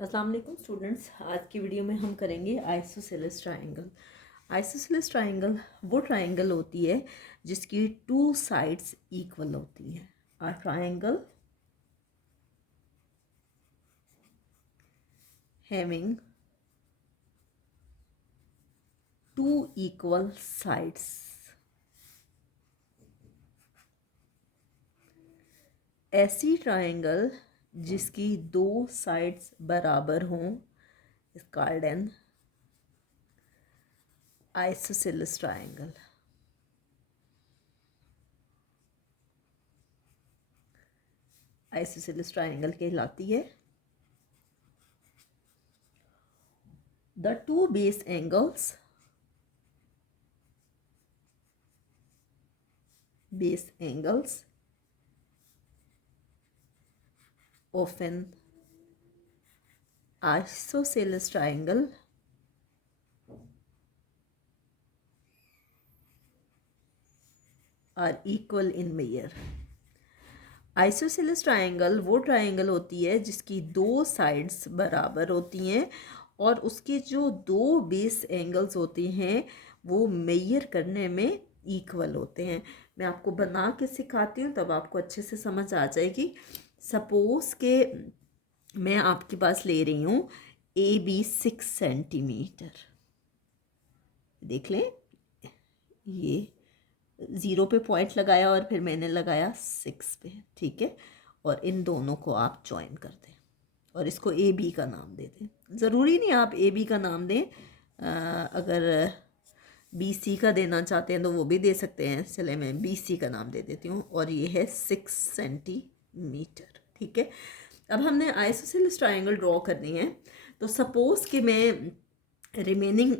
अस्सलाम वालेकुम स्टूडेंट्स। आज की वीडियो में हम करेंगे आइसोसेलेस ट्रायंगल। आइसोसेलेस ट्रायंगल वो ट्रायंगल होती है जिसकी टू साइड्स इक्वल होती हैं। A triangle having two equal sides. ऐसी ट्रायंगल जिसकी दो साइड्स बराबर हों is called an isosceles triangle. Isosceles triangle कहलाती है the two base angles of an isosceles triangle are equal in measure। Isosceles triangle वो ट्रायंगल होती है जिसकी दो साइड्स बराबर होती हैं और उसके जो दो बेस एंगल्स होते हैं वो मेजर करने में इक्वल होते हैं। मैं आपको बना के सिखाती हूँ तब आपको अच्छे से समझ आ जाएगी। सपोज के मैं आपके पास ले रही हूँ ए बी 6 सेंटीमीटर। देख लें, ये 0 पे पॉइंट लगाया और फिर मैंने लगाया 6 पे, ठीक है। और इन दोनों को आप ज्वाइन कर दें और इसको ए बी का नाम दे दें। ज़रूरी नहीं आप ए बी का नाम दें, अगर बी सी का देना चाहते हैं तो वो भी दे सकते हैं। चले मैं बी सी का नाम दे देती हूँ और ये है 6 सेंटीमीटर, ठीक है। अब हमने आइसोसेलेस ट्रायंगल ड्रॉ करनी है तो सपोज़ कि मैं रिमेनिंग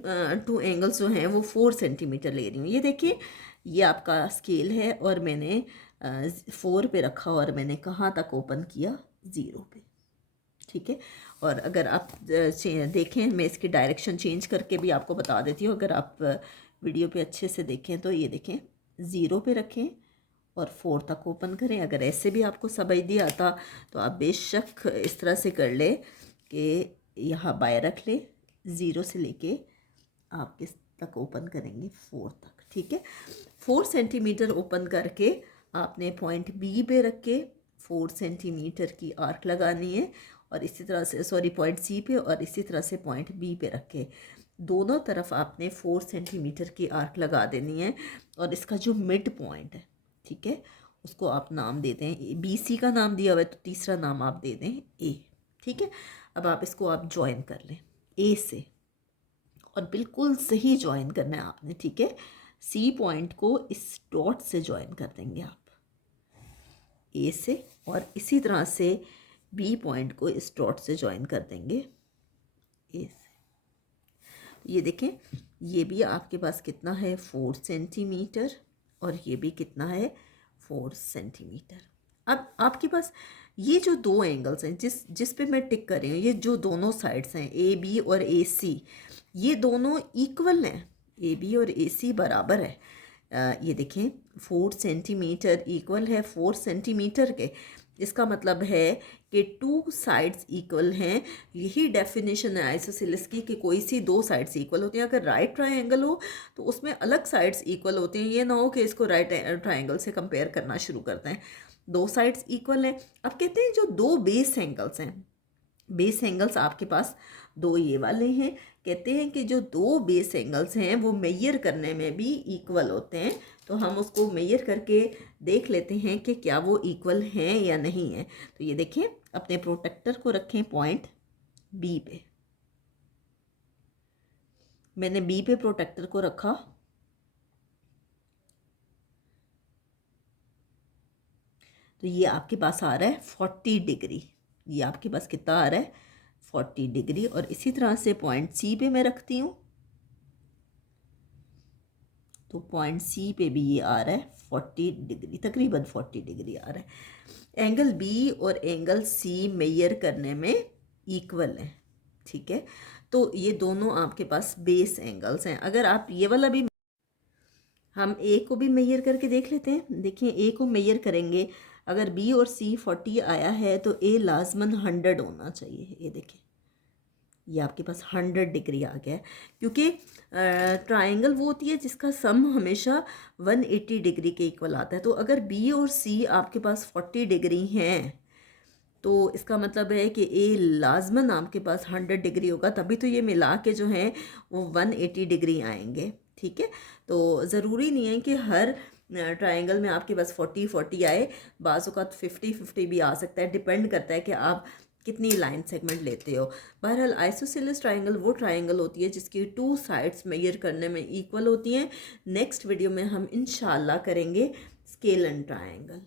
टू एंगल्स जो हैं वो 4 सेंटीमीटर ले रही हूँ। ये देखिए, ये आपका स्केल है और मैंने 4 पे रखा और मैंने कहाँ तक ओपन किया, 0 पे, ठीक है। और अगर आप देखें, मैं इसकी डायरेक्शन चेंज करके भी आपको बता देती हूँ। अगर आप वीडियो पे अच्छे से देखें तो ये देखें, 0 पे रखें और 4 तक ओपन करें। अगर ऐसे भी आपको समझ नहीं आता तो आप बेशक इस तरह से कर ले कि यहाँ बाय रख ले, 0 से लेके आप किस तक ओपन करेंगे, 4 तक, ठीक है। 4 सेंटीमीटर ओपन करके आपने पॉइंट बी पे रख के 4 सेंटीमीटर की आर्क लगानी है और इसी तरह से पॉइंट सी पे और इसी तरह से पॉइंट बी पे रख के दोनों तरफ आपने 4 सेंटीमीटर की आर्क लगा देनी है। और इसका जो मिड पॉइंट है, ठीक है, उसको आप नाम दे दें, बी सी का नाम दिया हुआ है तो तीसरा नाम आप दे दें ए, ठीक है। अब आप इसको आप ज्वाइन कर लें ए से और बिल्कुल सही ज्वाइन करना है आपने, ठीक है। सी पॉइंट को इस डॉट से ज्वाइन कर देंगे आप ए से और इसी तरह से बी पॉइंट को इस डॉट से ज्वाइन कर देंगे ए से। ये देखें, ये भी आपके पास कितना है, 4 सेंटीमीटर और ये भी कितना है, 4 सेंटीमीटर। अब आपके पास ये जो दो एंगल्स हैं जिस पे मैं टिक कर रही हूँ, ये जो दोनों साइड्स हैं ए बी और ए सी, ये दोनों इक्वल हैं, ए बी और ए सी बराबर है। ये देखें, 4 सेंटीमीटर इक्वल है 4 सेंटीमीटर के। इसका मतलब है कि टू साइड्स इक्वल हैं। यही डेफिनेशन है आइसोसेलेस की कि कोई सी दो साइड्स इक्वल होती हैं। अगर राइट ट्रायंगल हो तो उसमें अलग साइड्स इक्वल होती हैं। ये ना हो कि इसको राइट ट्रायंगल से कंपेयर करना शुरू करते हैं। दो साइड्स इक्वल हैं। अब कहते हैं जो दो बेस एंगल्स हैं, बेस एंगल्स आपके पास दो ये वाले हैं। कहते हैं कि जो दो बेस एंगल्स हैं वो मेजर करने में भी इक्वल होते हैं। तो हम उसको मेजर करके देख लेते हैं कि क्या वो इक्वल हैं या नहीं है। तो ये देखें, अपने प्रोटेक्टर को रखें पॉइंट बी पे। मैंने बी पे प्रोटेक्टर को रखा तो ये आपके पास आ रहा है 40 डिग्री। ये आपके पास कितना आ रहा है, 40 डिग्री। और इसी तरह से पॉइंट सी पे मैं रखती हूँ तो पॉइंट सी पे भी ये आ रहा है 40 डिग्री, तकरीबन 40 डिग्री आ रहा है। एंगल बी और एंगल सी मेजर करने में इक्वल है, ठीक है। तो ये दोनों आपके पास बेस एंगल्स हैं। अगर आप ये वाला भी, हम ए को भी मेजर करके देख लेते हैं। देखिए, ए को मेजर करेंगे, अगर बी और सी 40 आया है तो ए लाजमन 100 होना चाहिए। ये देखिए, ये आपके पास 100 डिग्री आ गया है, क्योंकि ट्राइंगल वो होती है जिसका सम हमेशा 180 डिग्री के इक्वल आता है। तो अगर बी और सी आपके पास 40 डिग्री हैं तो इसका मतलब है कि ए लाजमन आपके पास 100 डिग्री होगा, तभी तो ये मिला के जो है वो 180 डिग्री आएंगे। ठीक है, तो ज़रूरी नहीं है कि हर ट्राइंगल में आपके पास 40-40 आए, बाज़ औक़ात 50-50 भी आ सकता है, डिपेंड करता है कि आप कितनी लाइन सेगमेंट लेते हो। बहरहाल आइसोसेलेस ट्राइंगल वो ट्राइंगल होती है जिसकी 2 साइड्स मेजर करने में इक्वल होती हैं। नेक्स्ट वीडियो में हम इंशाल्लाह करेंगे स्केलन ट्राइंगल।